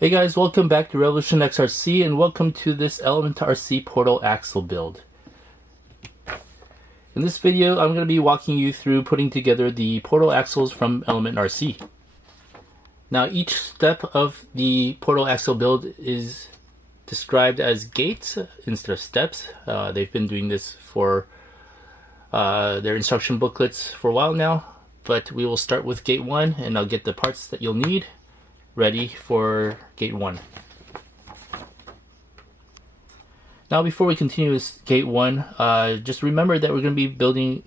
Hey guys, welcome back to Revolution XRC and welcome to this Element RC Portal Axle build. In this video, I'm going to be walking you through putting together the portal axles from Element RC. Now, each step of the portal axle build is described as gates instead of steps. They've been doing this for their instruction booklets for a while now, but we will start with gate 1 and I'll get the parts that you'll need ready for gate 1. Now, before we continue with gate 1, just remember that we're going to be building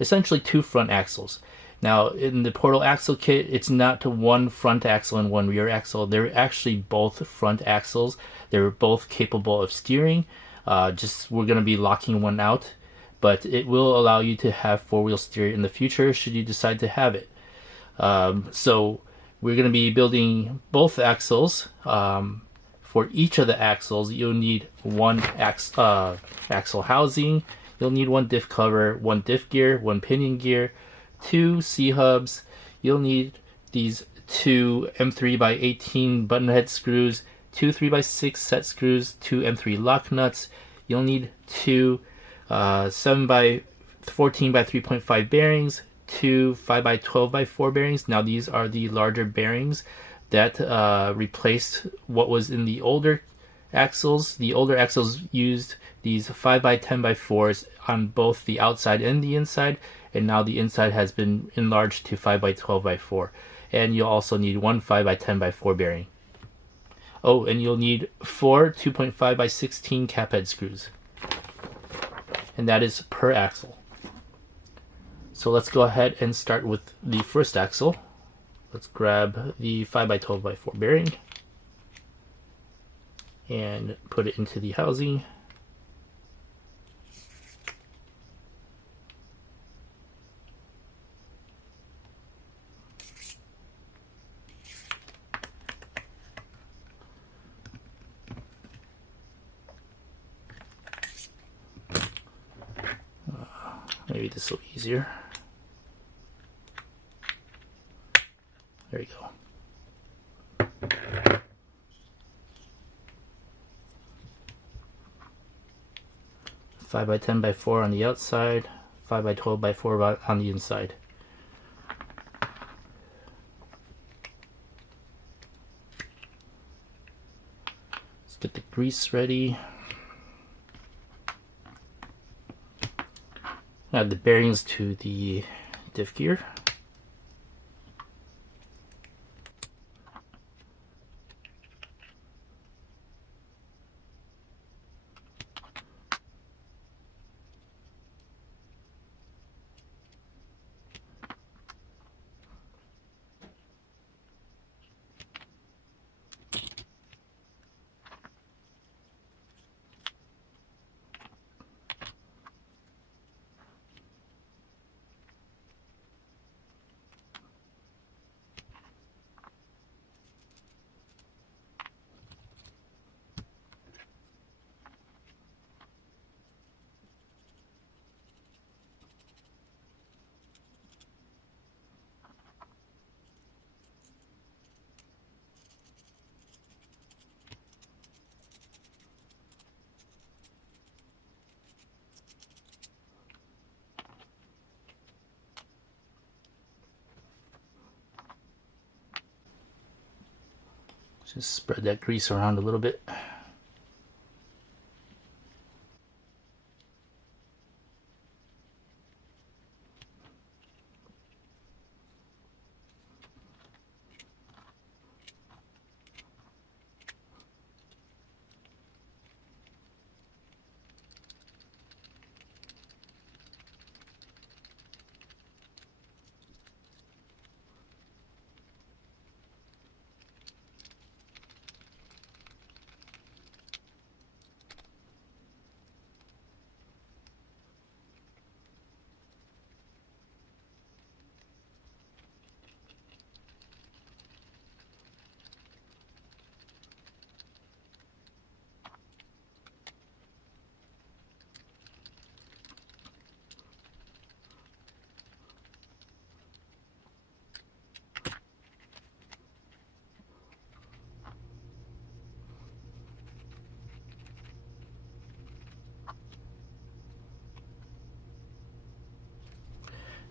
essentially two front axles. Now, in the portal axle kit, it's not one front axle and one rear axle. They're actually both front axles. They're both capable of steering. We're going to be locking one out, but it will allow you to have four-wheel steer in the future should you decide to have it. So we're going to be building both axles. For each of the axles, you'll need one axle housing, you'll need one diff cover, one diff gear, one pinion gear, two C-hubs, you'll need these two M3x18 button head screws, two 3x6 set screws, two M3 lock nuts, you'll need two 7x14 by 3.5 bearings, two 5x12x4 bearings. Now these are the larger bearings that replaced what was in the older axles. The older axles used these 5x10x4s on both the outside and the inside, and now the inside has been enlarged to 5x12x4. And you'll also need one 5x10x4 bearing. Oh, and you'll need four 2.5x16 cap head screws. And that is per axle. So let's go ahead and start with the first axle. Let's grab the 5x12x4 bearing and put it into the housing. Maybe this will be easier. There you go. 5x10x4 on the outside, 5x12x4 on the inside. Let's get the grease ready. Add the bearings to the diff gear. Just spread that grease around a little bit.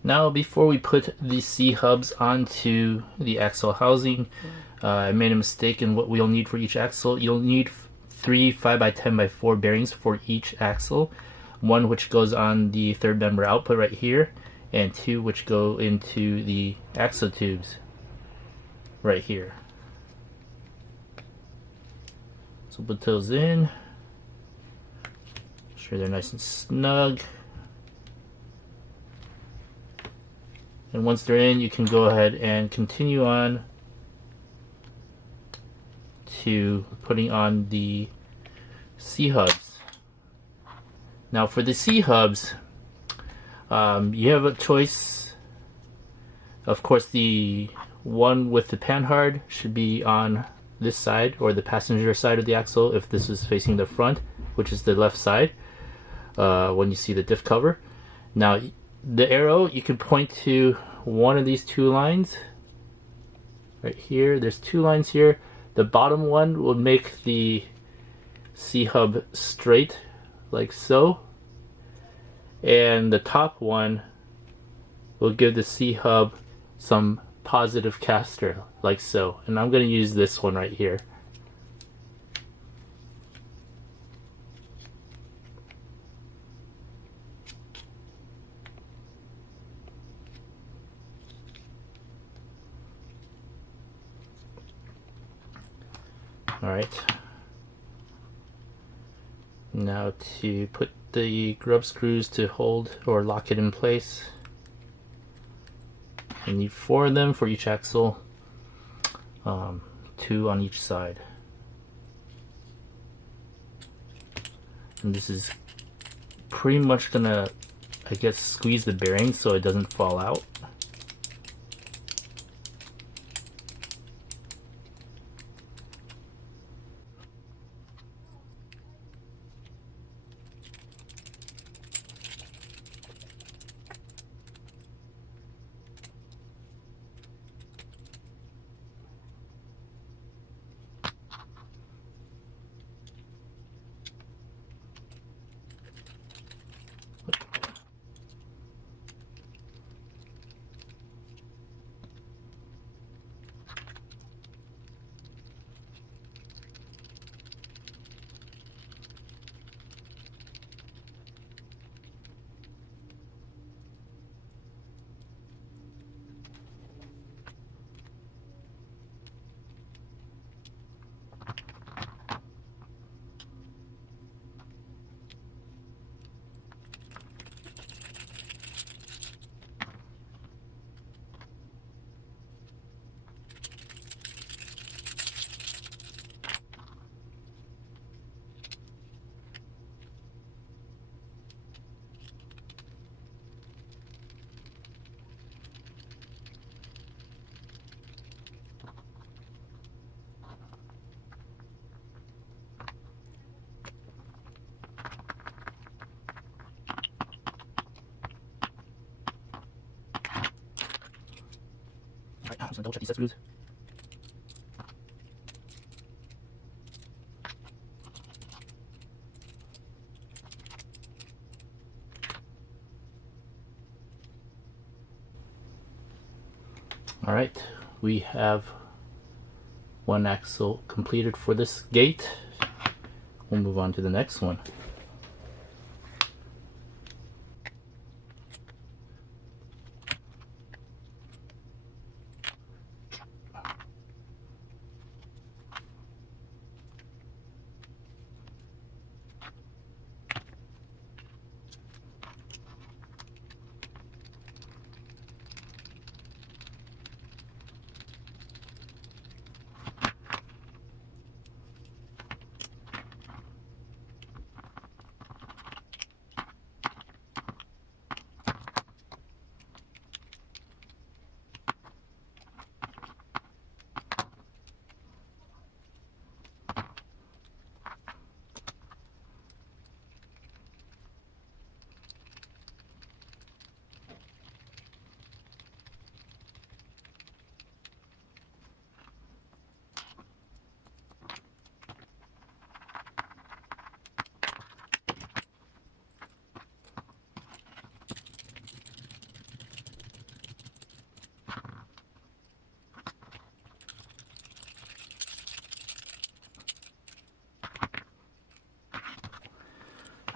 Now, before we put the C-hubs onto the axle housing, I made a mistake in what we'll need for each axle. You'll need 3 5x10x4 bearings for each axle. One which goes on the third member output right here, and 2 which go into the axle tubes right here. So put those in. Make sure they're nice and snug. And once they're in, you can go ahead and continue on to putting on the C-hubs. Now for the C-hubs, you have a choice. Of course, the one with the panhard should be on this side, or the passenger side of the axle if this is facing the front, which is the left side when you see the diff cover. Now the arrow, you can point to one of these 2 lines right here. There's 2 lines here. The bottom one will make the C-hub straight like so, and the top one will give the C-hub some positive caster like so, and I'm going to use this one right here. Alright, now to put the grub screws to hold or lock it in place, you need 4 of them for each axle, 2 on each side. And this is pretty much gonna, I guess, squeeze the bearing so it doesn't fall out. Alright, I'm just gonna double check these set screws. Alright, we have one axle completed for this gate. We'll move on to the next one.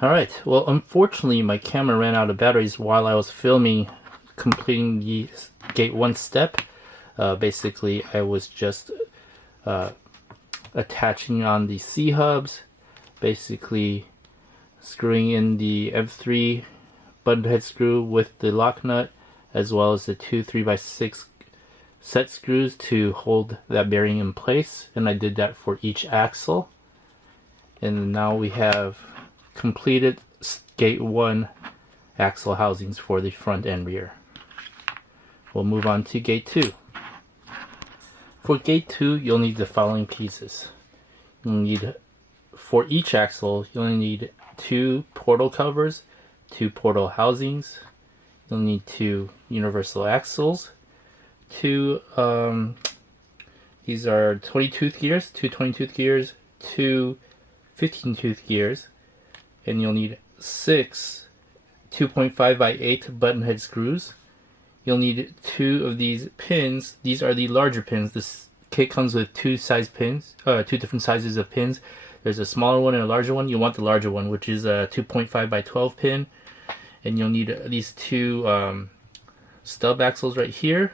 Alright, well, unfortunately, my camera ran out of batteries while I was filming completing the gate 1 step. Basically, I was just attaching on the C-hubs, basically screwing in the M3 button head screw with the lock nut, as well as the two 3x6 set screws to hold that bearing in place, and I did that for each axle. And now we have completed gate 1 axle housings for the front and rear. We'll move on to gate 2. For gate 2, you'll need the following pieces. You'll need, for each axle, you'll need 2 portal covers, 2 portal housings, you'll need 2 universal axles, 2, these are 20-tooth gears, 2 20-tooth gears, 2 15-tooth gears, and you'll need 6 2.5 by 8 button head screws. You'll need 2 of these pins. These are the larger pins. This kit comes with 2 size pins, 2 different sizes of pins. There's a smaller one and a larger one. You want the larger one, which is a 2.5 by 12 pin. And you'll need these 2 stub axles right here.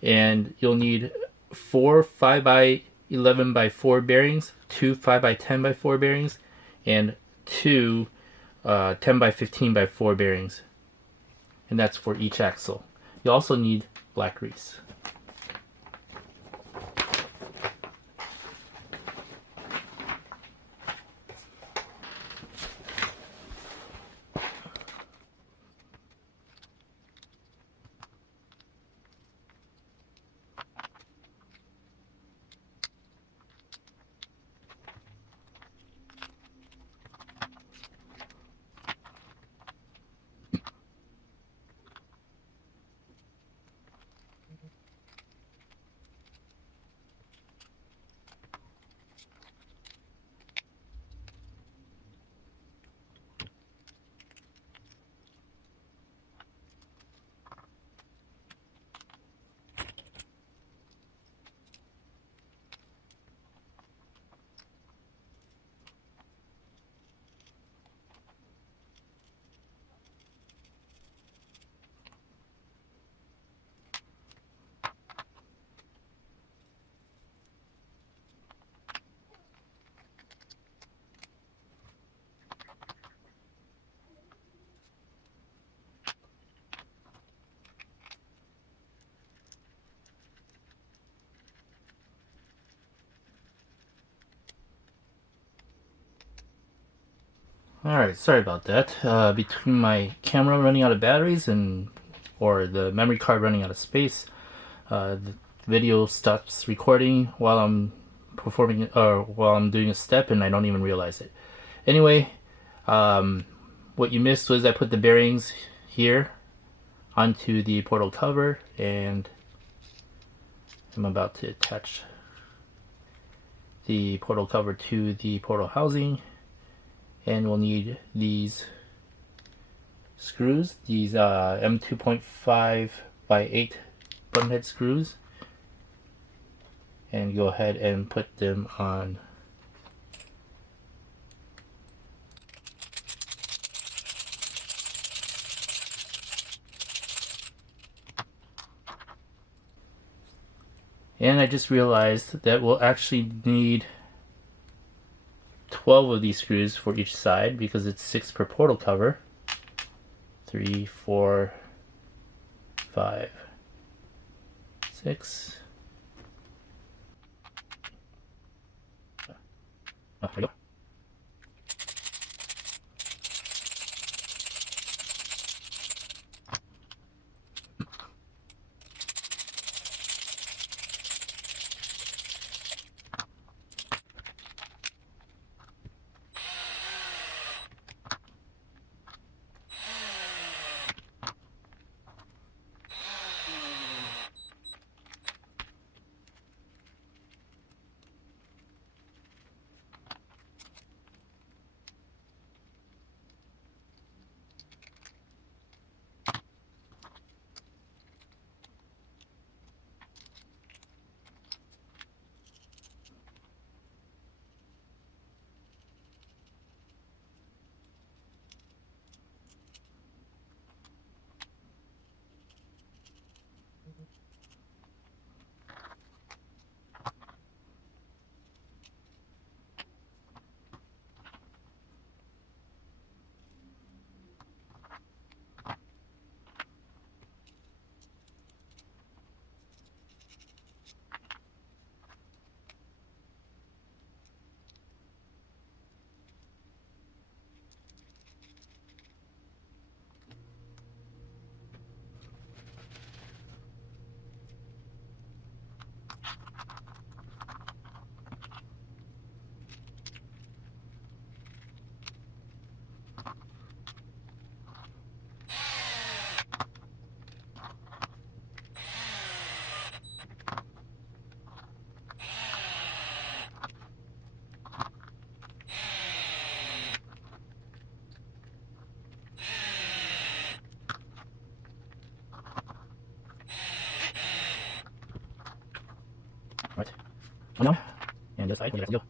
And you'll need 4 5 by 11 by 4 bearings, 2 5 by 10 by 4 bearings, and 2 10 by 15 by 4 bearings. And that's for each axle. You also need black grease. Alright, sorry about that. Between my camera running out of batteries or the memory card running out of space, the video stops recording while I'm performing or while I'm doing a step, and I don't even realize it. Anyway, what you missed was I put the bearings here onto the portal cover, and I'm about to attach the portal cover to the portal housing. And we'll need these screws, these M2.5 by 8 button head screws, and go ahead and put them on. And I just realized that we'll actually need 12 of these screws for each side because it's 6 per portal cover. 3, 4, 5, 6. Oh, there we go. on now, and this side, let's go.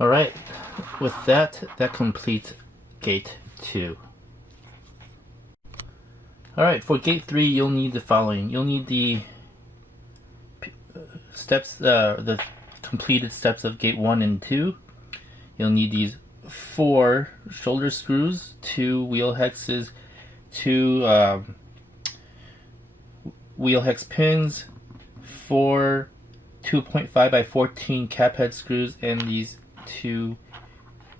Alright, with that completes gate 2. Alright, for gate 3 you'll need the following. You'll need the steps, the completed steps of gate 1 and 2. You'll need these 4 shoulder screws, 2 wheel hexes, 2 wheel hex pins, 4 2.5 by 14 cap head screws, and these 2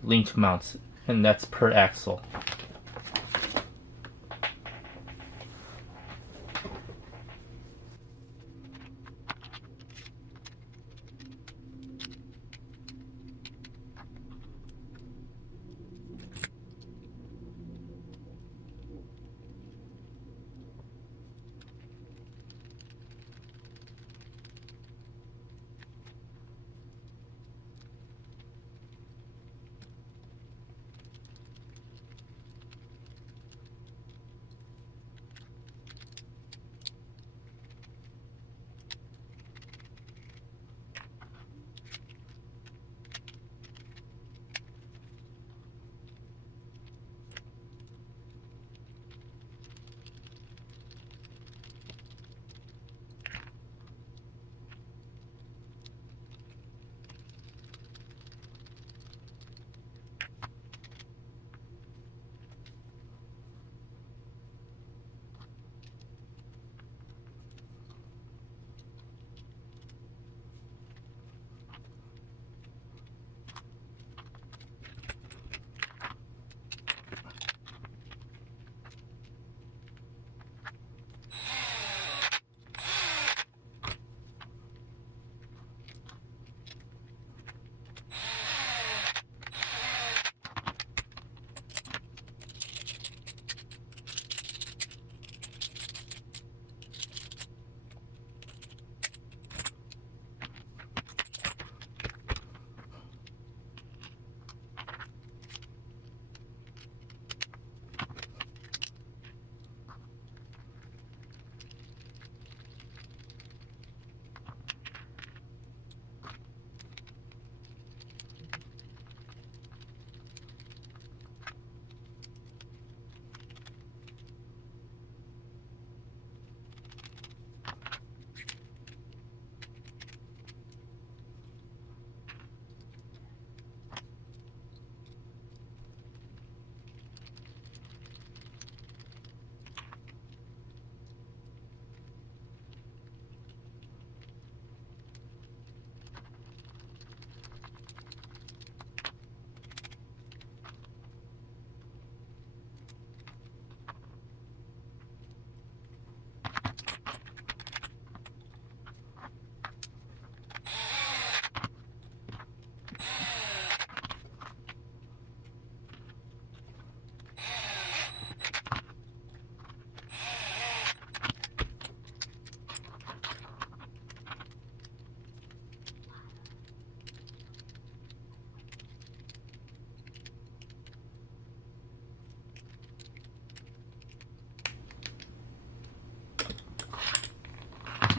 link mounts, and that's per axle.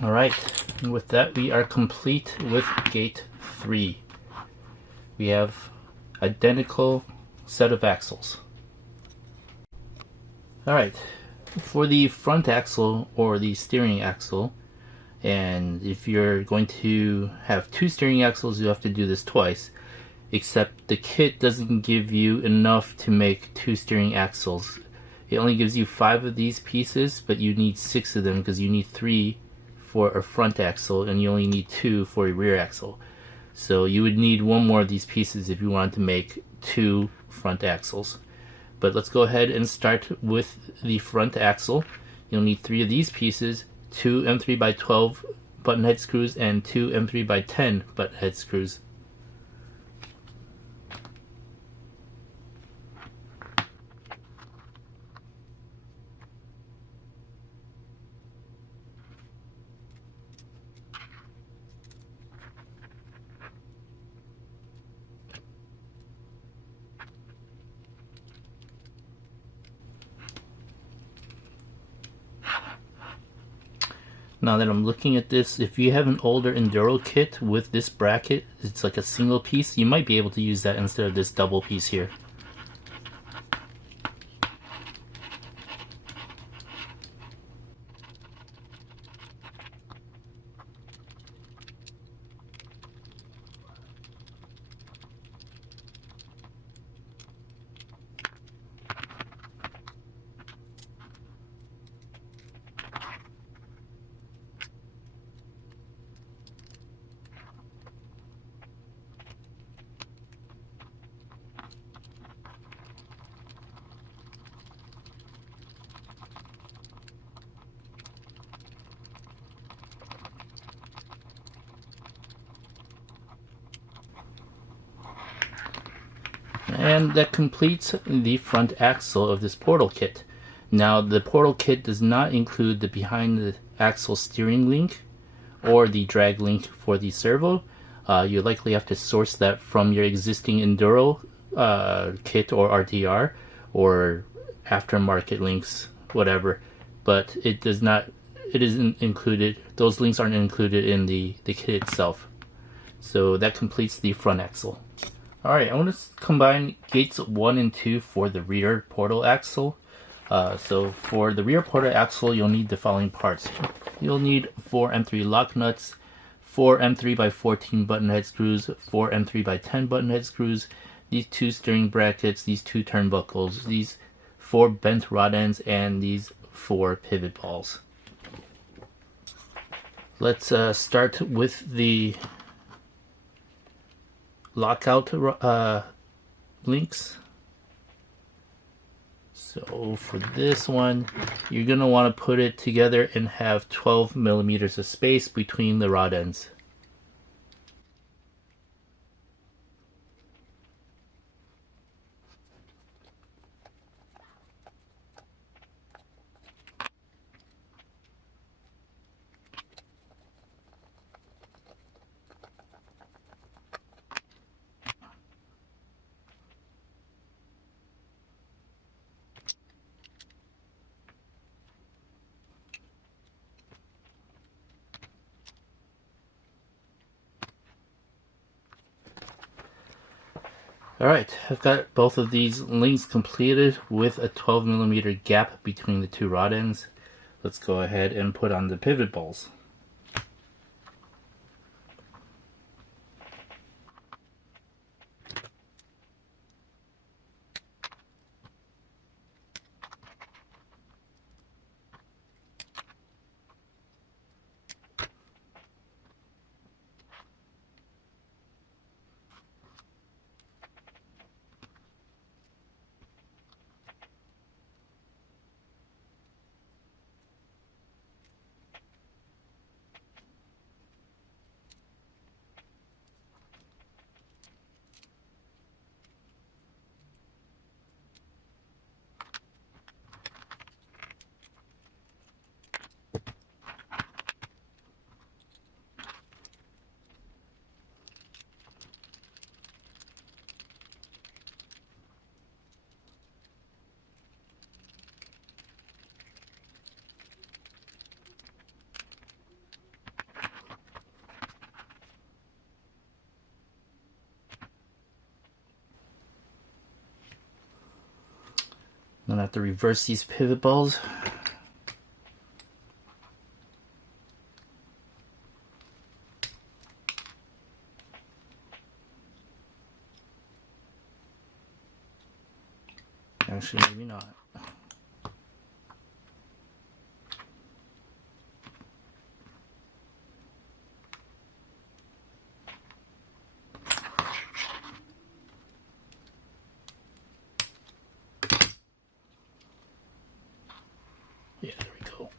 Alright, and with that we are complete with gate 3. We have identical set of axles. Alright, for the front axle or the steering axle, and if you're going to have 2 steering axles, you have to do this twice, except the kit doesn't give you enough to make 2 steering axles. It only gives you 5 of these pieces, but you need 6 of them because you need 3 for a front axle and you only need 2 for a rear axle. So you would need 1 more of these pieces if you wanted to make 2 front axles. But let's go ahead and start with the front axle. You'll need 3 of these pieces, 2 M3 by 12 button head screws and 2 M3 by 10 button head screws. Now that I'm looking at this, if you have an older Enduro kit with this bracket, it's like a single piece, you might be able to use that instead of this double piece here. And that completes the front axle of this portal kit. Now the portal kit does not include the behind the axle steering link or the drag link for the servo. You likely have to source that from your existing Enduro kit or RTR or aftermarket links, whatever. But it isn't included, those links aren't included in the kit itself. So that completes the front axle. Alright, I want to combine gates 1 and 2 for the rear portal axle. So for the rear portal axle, you'll need the following parts. You'll need 4 M3 lock nuts, 4 M3 by 14 button head screws, 4 M3 by 10 button head screws, these 2 steering brackets, these 2 turnbuckles, these 4 bent rod ends, and these 4 pivot balls. Let's start with the lockout links. So for this one, you're going to want to put it together and have 12 millimeters of space between the rod ends. Alright, I've got both of these links completed with a 12 millimeter gap between the 2 rod ends. Let's go ahead and put on the pivot balls. gonna have to reverse these pivot balls. Actually, maybe not. Yeah, there we go.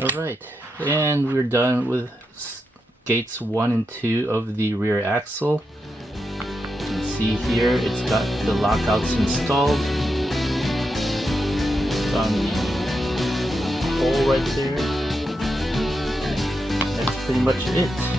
Alright, and we're done with gates 1 and 2 of the rear axle. You can see here it's got the lockouts installed. On the hole right there. That's pretty much it.